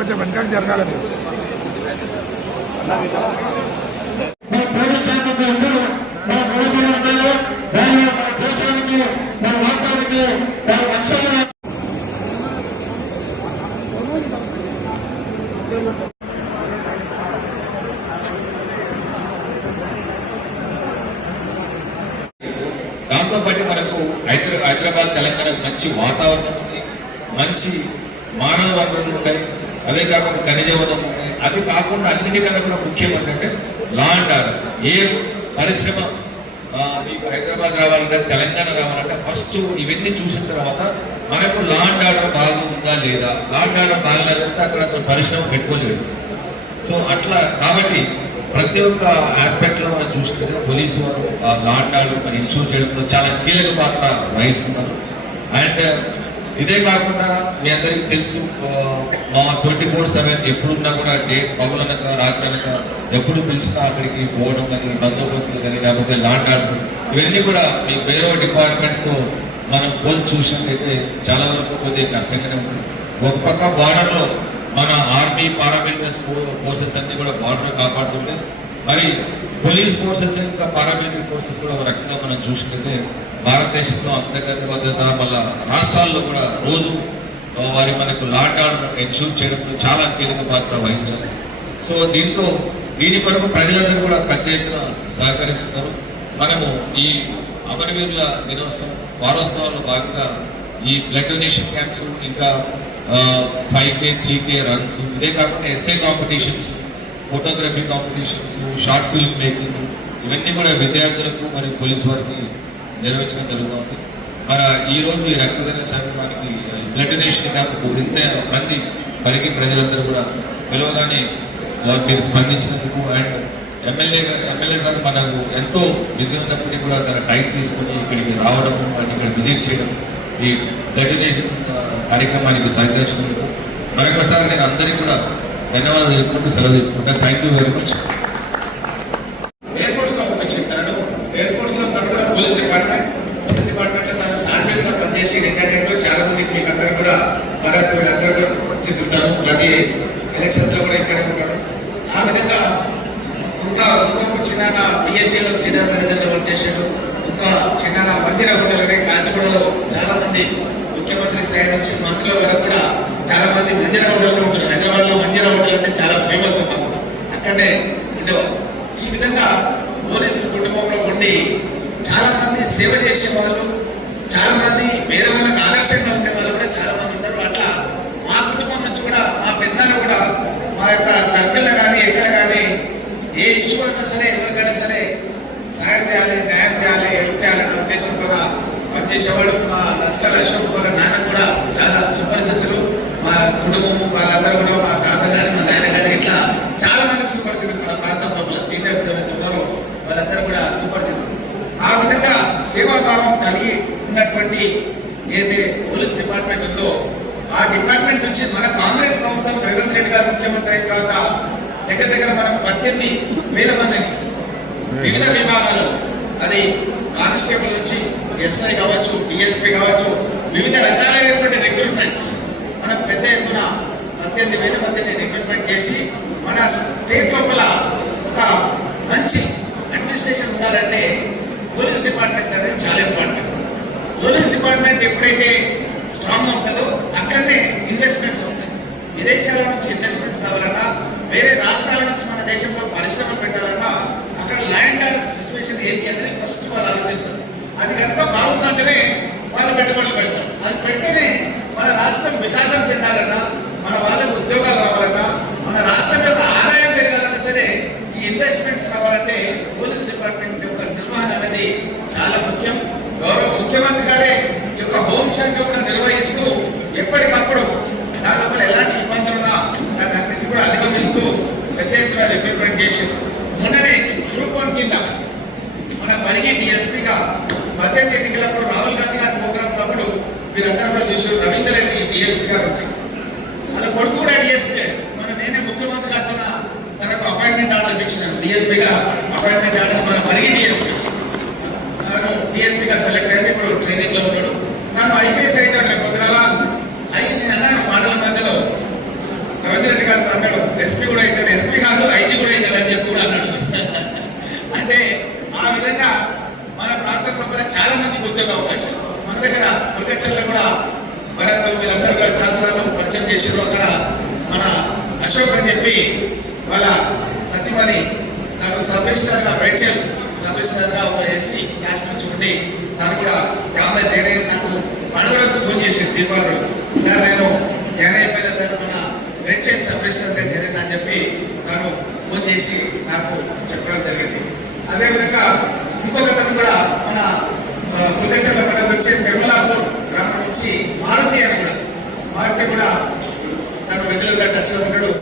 కొంచెం వెనకాల జరగాలి. మీరు దాంతో పాటు మనకు హైదరా హైదరాబాద్ తెలంగాణ మంచి వాతావరణం ఉంది. మంచి మానవ వనరులు ఉంటాయి. అదే కాకుండా ఖనిజ వనరులు అది కాకుండా అన్నిటికన్నా కూడా ముఖ్యం ఏంటంటే లా అండ్ ఆర్డర్ ఏ పరిశ్రమ మీకు హైదరాబాద్ రావాలంటే తెలంగాణ రావాలంటే ఫస్ట్ ఇవన్నీ చూసిన తర్వాత మనకు లా అండ్ ఆర్డర్ బాగా ఉందా లేదా? లా అండ్ ఆర్డర్ బాగాలేదంటే అక్కడ అక్కడ పరిశ్రమ పెట్టుకోలేదు. సో అట్లా కాబట్టి ప్రతి ఒక్క ఆస్పెక్ట్లో మనం చూసుకుంటే పోలీసు వారు లా అండ్ ఆర్డర్ మరి ఇన్షూర్ చేయడంలో చాలా కీలక పాత్ర వహిస్తున్నారు. అండ్ ఇదే కాకుండా మీ అందరికీ తెలుసు మా ట్వంటీ ఫోర్ సెవెన్ ఎప్పుడున్నా కూడా డే పగులనక రాత్రనక ఎప్పుడు పిలిచినా అక్కడికి పోవడం కానీ బందోబస్తులు కానీ లేకపోతే లాండ్ ఆర్డర్ ఇవన్నీ కూడా మీ వేరే డిపార్ట్మెంట్స్తో మనం పోల్చి చూసినట్లయితే చాలా వరకు కొద్దిగా కష్టంగానే ఉంటుంది. ఒక పక్క బార్డర్లో మన ఆర్మీ పారామిలిటరీ ఫోర్సెస్ అన్ని కూడా బార్డర్ కాపాడుతుంటే మరి పోలీస్ ఫోర్సెస్ ఇంకా పారామిలిటరీ ఫోర్సెస్ కూడా ఒక రకంగా మనం చూసినట్లయితే భారతదేశంలో అంతర్గత భద్రత మళ్ళా రాష్ట్రాల్లో కూడా రోజు వారి మనకు లాట్ ఆర్డర్ ఎన్షూర్ చేయడంలో చాలా కీలక పాత్ర వహించారు. సో దీంతో దీని కొరకు ప్రజలందరూ కూడా పెద్ద ఎత్తున సహకరిస్తున్నారు. మనము ఈ అమరవీరుల దినోత్సవం వారోత్సవాల్లో భాగంగా ఈ బ్లడ్ డొనేషన్ క్యాంప్స్ ఇంకా five K three K runs ఇదే కాకుండా essay competitions photography competitions short film making ఇవన్నీ కూడా విద్యార్థులకు మరియు పోలీసు వారికి నిర్వహించడం జరుగుతుంది. మరి ఈ రోజు ఈ రక్తదాన శిబిరానికి బ్లడ్ డొనేషన్ క్యాంప్ ఇంత మంది పరిగి ప్రజలందరూ కూడా పిలవగానే మీరు స్పందించినందుకు అండ్ ఎమ్మెల్యే ఎమ్మెల్యే గారు మనకు ఎంతో బిజీ ఉన్నప్పటికీ కూడా తన టైం తీసుకొని ఇక్కడికి రావడం మరియు ఇక్కడ విజిట్ చేయడం ఈ బ్లడ్ డొనేషన్ కార్యక్రమానికి సహకరించినందుకు. మరొకసారి నేను అందరికీ కూడా ధన్యవాదాలు తెలుపుకుంటూ సెలవు తీసుకుంటాను thank you very much air ఫోర్స్లో ఒక చెప్తాను ఎయిర్ ఫోర్స్లో తను కూడా పోలీస్ డిపార్ట్మెంట్ పోలీస్ డిపార్ట్మెంట్లో తను సార్జెంట్ పనిచేసి రిటైర్మెంట్ చాలా మంది మీకు అందరూ కూడా భరత్ అందరూ కూడా చెందుతారు. ప్రతి ఎలక్షన్స్లో కూడా ఇక్కడే ఉంటాడు ఆ విధంగా ఇంకా ఇంకొక చిన్న బిహెచ్ఎల్ సీనియర్ మేనేజర్ వర్క్ చేశాడు ఇంకా చిన్న మందిర హోటల్ కాచిగూడలో చాలా మంది ముఖ్యమంత్రి స్థాయి నుంచి మంత్రుల వరకు కూడా చాలా మంది మందిర హోటల్లో ఉంటారు. హైదరాబాద్లో మందిర హోటల్ అంటే చాలా ఫేమస్ అన్నమాట. అక్కడే ఉండేవారు ఈ విధంగా పోలీస్ కుటుంబంలో ఉండి చాలా మంది సేవ చేసే వాళ్ళు చాలా మంది వేరే వాళ్ళకి ఆదర్శంగా ఉండే వాళ్ళు కూడా చాలా మంది ఉన్నారు. అట్లా మా కుటుంబం నుంచి కూడా మా పెద్దలు కూడా మా యొక్క సర్కిల్లో కానీ ఎక్కడ కానీ ఏ ఇష్యూ అయినా సరే ఎవరికైనా సరే సహాయం చేయాలి న్యాయం చేయాలి హెల్ప్ చేయాలనే కూడా పనిచేసేవాడు మా లస్కర్ అశోక్ వాళ్ళ నాన్న కూడా చాలా సుపరిచితులు. మా కుటుంబం వాళ్ళందరూ కూడా మా నాన్నగారు ఇట్లా చాలా మంది సుపరిచితులు మన ప్రాంతంలో సీనియర్స్ ఎవరైతే ఉన్నారో వాళ్ళందరూ కూడా సుపరిచితులు ఆ విధంగా సేవాభావం కలిగి ఉన్నటువంటి ఏదైతే పోలీస్ డిపార్ట్మెంట్ ఉందో ఆ డిపార్ట్మెంట్ నుంచి మన కాంగ్రెస్ ప్రభుత్వం రేవంత్ రెడ్డి గారు ముఖ్యమంత్రి అయిన తర్వాత దగ్గర దగ్గర మనం పద్దెనిమిది వేల మందిని వివిధ విభాగాలు అది కానిస్టేబుల్ నుంచి ఎస్ఐ కావచ్చు డిఎస్పీ కావచ్చు వివిధ రకాలైనటువంటి రిక్రూట్మెంట్స్ మనం పెద్ద ఎత్తున పద్దెనిమిది వేల మందిని రిక్రూట్మెంట్ చేసి మన స్టేట్ లోపల ఒక మంచి అడ్మినిస్ట్రేషన్ ఉండాలంటే పోలీస్ డిపార్ట్మెంట్ అనేది చాలా ఇంపార్టెంట్ పోలీస్ డిపార్ట్మెంట్ ఎప్పుడైతే స్ట్రాంగ్ ఉంటుందో అక్కడనే ఇన్వెస్ట్మెంట్స్ వస్తాయి. విదేశాల నుంచి ఇన్వెస్ట్మెంట్స్ రావాలన్నా వేరే రాష్ట్రాల నుంచి మన దేశంలో పరిశ్రమలు పెట్టాలన్నా అక్కడ ల్యాండ్ ఆర్ సిచ్యువేషన్ ఏంటి అనేది ఫస్ట్ వాళ్ళు ఆలోచిస్తారు. అది కనుక బాగుందంటేనే వాళ్ళు పెట్టుబడులు పెడతారు. అది పెడితేనే మన రాష్ట్రం వికాసం చెందాలన్నా మన వాళ్ళకి ఉద్యోగాలు రావాలన్నా ఎప్పటికప్పుడు దాని లోపల ఎలాంటి ఇబ్బందులున్నా దాన్ని అన్నింటి కూడా అధిగమిస్తూ పెద్ద ఎత్తున రిక్రూట్మెంట్ చేసి మొన్ననే గ్రూప్ వన్ కింద మన పరిగి డిఎస్పీగా పద్దెనిమిది ఎన్నికలప్పుడు రాహుల్ గాంధీ గారి ప్రోగ్రామ్ వీరందరూ కూడా చూసారు రవీందర్ రెడ్డి డిఎస్పీ గారు. వాళ్ళ కొడుకు కూడా డిఎస్పీ మన నేనే ముఖ్యమంత్రి గారితో తనకు అపాయింట్మెంట్ ఆర్డర్ ఇప్పించాను డిఎస్పీగా అపాయింట్మెంట్ ఆర్డర్ మన పరిగి డిఎస్పీ తను డిఎస్పీగా సెలెక్ట్ అయ్యి ఇప్పుడు ట్రైనింగ్లో ఉన్నాడు. తను ఐపీఎస్ అయితే రేపు వీళ్ళందరూ పరిచయం చేసారు అక్కడ మన అశోక్ అని చెప్పి వాళ్ళ సతీమణి నాకు సబ్ రిజిస్టర్గా మేడ్చల్ సబ్ రిజిస్టర్గా ఒక ఎస్సీ క్యాస్ట్ నుంచి ఉండి తను కూడా చాలా చేయడానికి నాకు పండుగ రోజు ఫోన్ చేసింది దీపావళి సార్ నేను జాయిన్ అయిపోయినా సార్ మన మేడ్చల్ సబ్ రిజిస్టర్గా అని చెప్పి తను ఫోన్ చేసి నాకు చెప్పడం జరిగింది. అదేవిధంగా ఇంకొక అతను కూడా మన కులచర్ల మండలం వచ్చే తిరుమలాపూర్ గ్రామం నుంచి మారుతి అని కూడా మారుతి కూడా తను రెగ్యులర్గా టచ్లో ఉన్నాడు.